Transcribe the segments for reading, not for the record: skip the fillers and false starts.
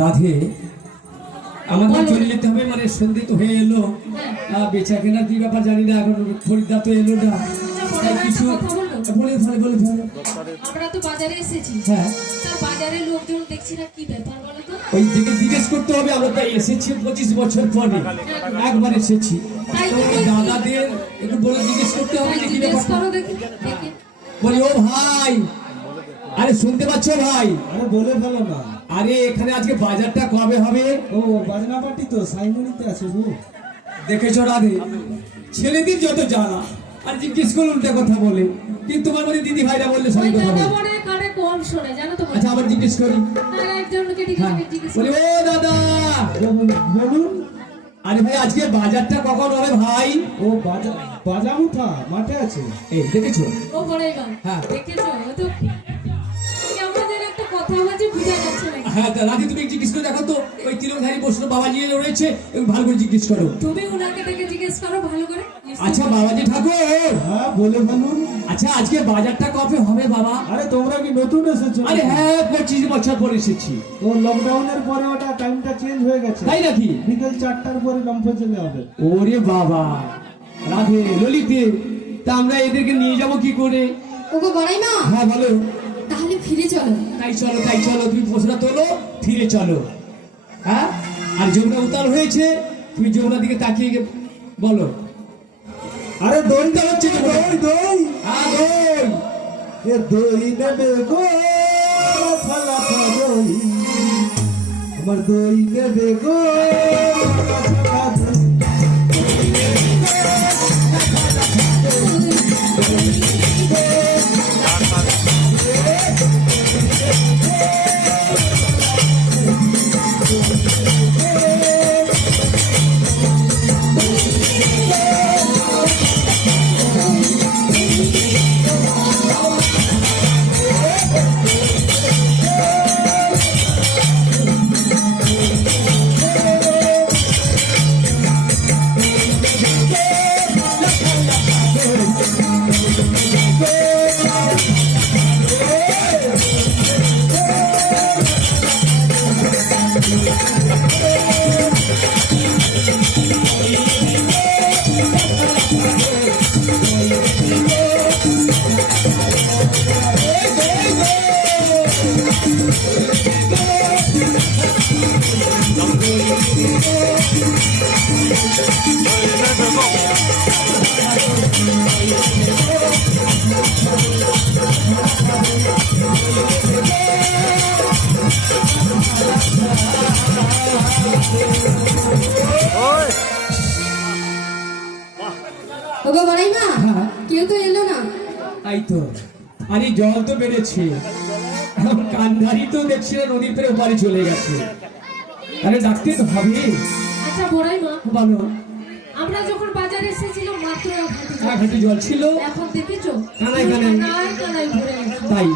রাধে আমাদের চলে যেতে হবে, মানে সন্ধে তো হয়ে এলো, বেচা কেনার কি ব্যাপার জানি না, এখন খরিদ্দার তো এলো না, কিছু বলে ফেলে বলে ফেলে। আমরা তো বাজারে এসেছি, হ্যাঁ তার বাজারে লোকজন দেখছি না, কি ব্যাপার বলো তো? ওই দিকে জিজ্ঞেস করতে হবে, আমরা তো এসেছি 25 বছর পরে একবার এসেছি, দাদাদের একটু বলে জিজ্ঞেস করতে হবে যে কি ব্যাপার। বলি ও ভাই, আরে শুনতে পাচ্ছ ভাই? আরে বলে ফেলো না। আরে এখানে আজকে বাজারটা কবে হবে? ও বাজনা পার্টি তো সাইমনিতে আছে গো। দেখেছো রাধে, ছেলেদের যত জ্বালা, আর জিজ্ঞেস করলে উল্টা কথা বলে, কিন্তু তোমার মধ্যে দিদি ভাইরা বললে সবাই কথা বলে। আচ্ছা আবার জিজ্ঞেস করি, বলি ও দাদা বলুন। আরে ভাই আজকে বাজারটা কখন হবে ভাই? ও বাজার উঠা মাঠে আছে। এই দেখেছো? ও বড়াইবা, হ্যাঁ দেখেছো? ও তো কেমন যেন একটা কথা বলছে, বুঝা যাচ্ছে না। হ্যাঁ রাধে তুমি জিজ্ঞেস করে দেখো তো, ওই তিলকধারী বসে বাবাজি রয়েছে, ভালো করে জিজ্ঞেস করো। তুমি উনাকে দেখে জিজ্ঞেস করো ভালো করে। আচ্ছা বাবাজি ঠাকুর, হ্যাঁ বলে ফেলুন। আচ্ছা আজকে বাজারটা কবে হবে বাবা? আরে তোমরা কি নতুন এসেছো? আরে হ্যাঁ 25 বছর পরে এসেছি। ও লকডাউনের পরে ওটা টাইমটা চেঞ্জ হয়ে গেছে, তাই নাকি? বিকেল 4টার পরে লম্ফ চলে হবে। ওরে বাবা, রাধে ললিতে, তা আমরা এদেরকে নিয়ে যাব কি করে? ওগো বড়াই মা, হ্যাঁ বলো। তাহলে ফিরে চলো। তাই চলো তাই চলো, তুমি পোষরা তোলো, ফিরে চলো। হ্যাঁ আর যমুনা উতাল হয়েছে, তুমি যমুনার দিকে তাকিয়ে বলো। আরে দইটা হচ্ছে তো, দই দই। হ্যাঁ দই। এ দই নেবে গো ফালা দই, আমার দই নেবে গো। কেউ তো এলো না। তাই তো, আরে জল তো বেড়েছে, কান্ধারি তো দেখছি না নদীর পেরে ওপারে চলে গেছে, আরে ডাকতে তো হবে। আচ্ছা বড়াই মা বলো। আমরা যখন বাজারে এসেছিলাম মাত্র এক হাঁটু জল ছিল, এখন দেখেছো কানায় কানায় কানায় ভরে গেছে। তাই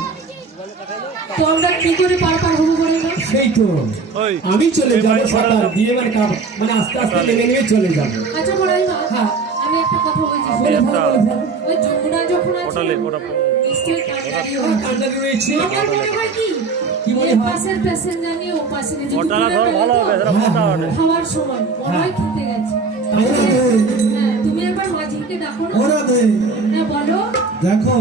তো আমরা কি করে পার হবো বড়াই মা? সেই তো আমি চলে যাবো সাঁতার দিয়ে, মানে আস্তে আস্তে নেমে নেমে চলে যাবো। আচ্ছা বড়াই মা, হ্যাঁ আমি একটা কথা বলছি, বলে ফেলো বলে ফেলো। ওই যমুনা যখন আছে নিশ্চয়ই কান্ডারি হ্যাঁ, কান্ধারি রয়েছে। আমার মনে হয় কি কি মনে হয়? পাশের প্যাসেঞ্জার নিয়ে ও পাশে নিয়ে খাওয়ার সময় মনে হয় খেতে গেছে। হ্যাঁ, তুমি একবার মাঝিকে ডাকো না। ওরা দে হ্যাঁ বলো। দেখো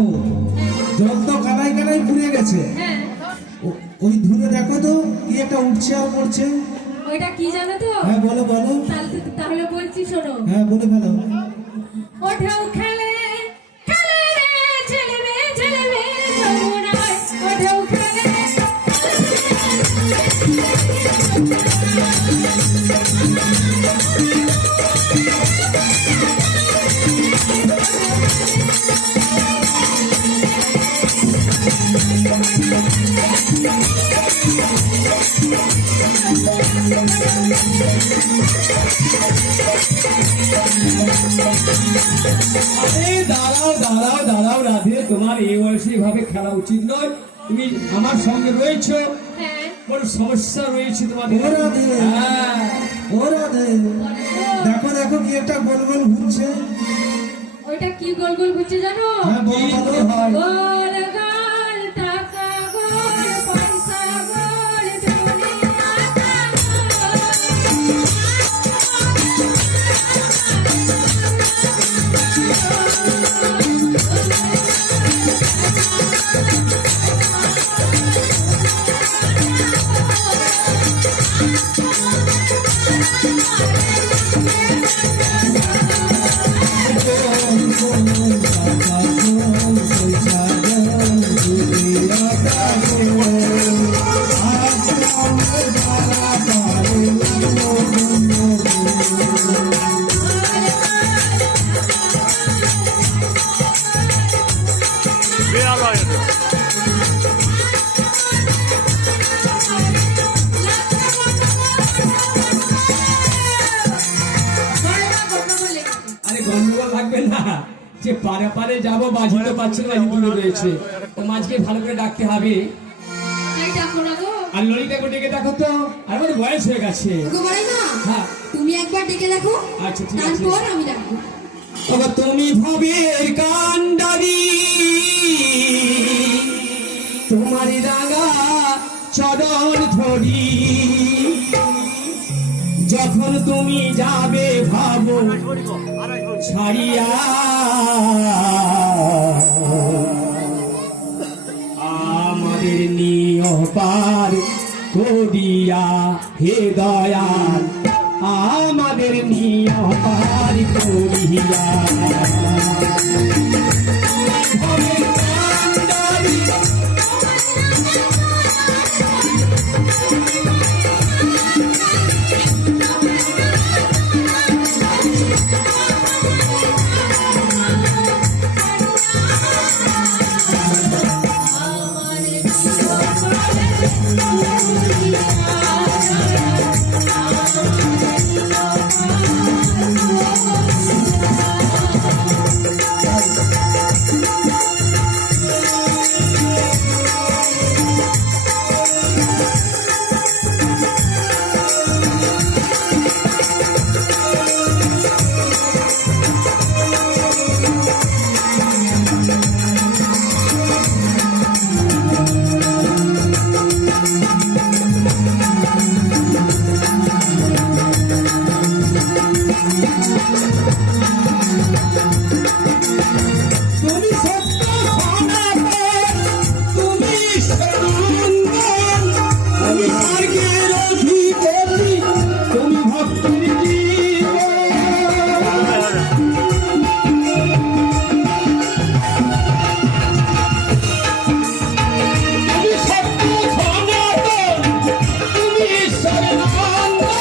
জল তো কানাই কানাই পুড়ে গেছে, হ্যাঁ ওই দূরে দেখো তো কি একটা উঠছে আর পড়ছে। ওইটা কি জানো তো? হ্যাঁ বলো বলো। তাহলে বলছি শোনো। হ্যাঁ বলে ফেলো। ওঠাও খেলে খেলে রে ছেলে মেয়ে যমুনায়, ওঠাও খেলে আরে দাঁড়াও দাঁড়াও দাঁড়াও রাধে, তোমার এই বয়সে এভাবে খেলা উচিত নয়। তুমি আমার সঙ্গে রয়েছো, হ্যাঁ বড় সমস্যা রয়েছে তোমাদের। ও রাধে। হ্যাঁ, ও রাধে, দেখো দেখো কি একটা গোল গোল ঘুরছে। ওইটা কি গোল গোল ঘুরছে জানো? হ্যাঁ বলো কি বলো। হয়? গোল গাল টাকা গোল পয়সা গোল দুনিয়াটা আরে গন্ডগোল লাগবে না, যে পারে পারে যাবো, বাজি তো পাচ্ছে না, বাজি দূরে রয়েছে, ও মাঝকে ভালো করে ডাকতে হবে। আর ললিতাকে ডেকে দেখো তো, আর আমার বয়স হয়ে গেছে। ওকে বলাই না, হ্যাঁ তুমি একবার ডেকে দেখো, আচ্ছা ঠিক আছে। তারপর আমি ডাকবো। তবে তুমি ভবের কান্ডারি, তোমার রাঙা চরণ ধরি, যখন তুমি যাবে ভাবো ছাড়িয়া, আমাদের নিয়পার করিয়া হে দয়াল, আমাদের নিয়পার করিয়া। ভবের কান্ডারি, আমার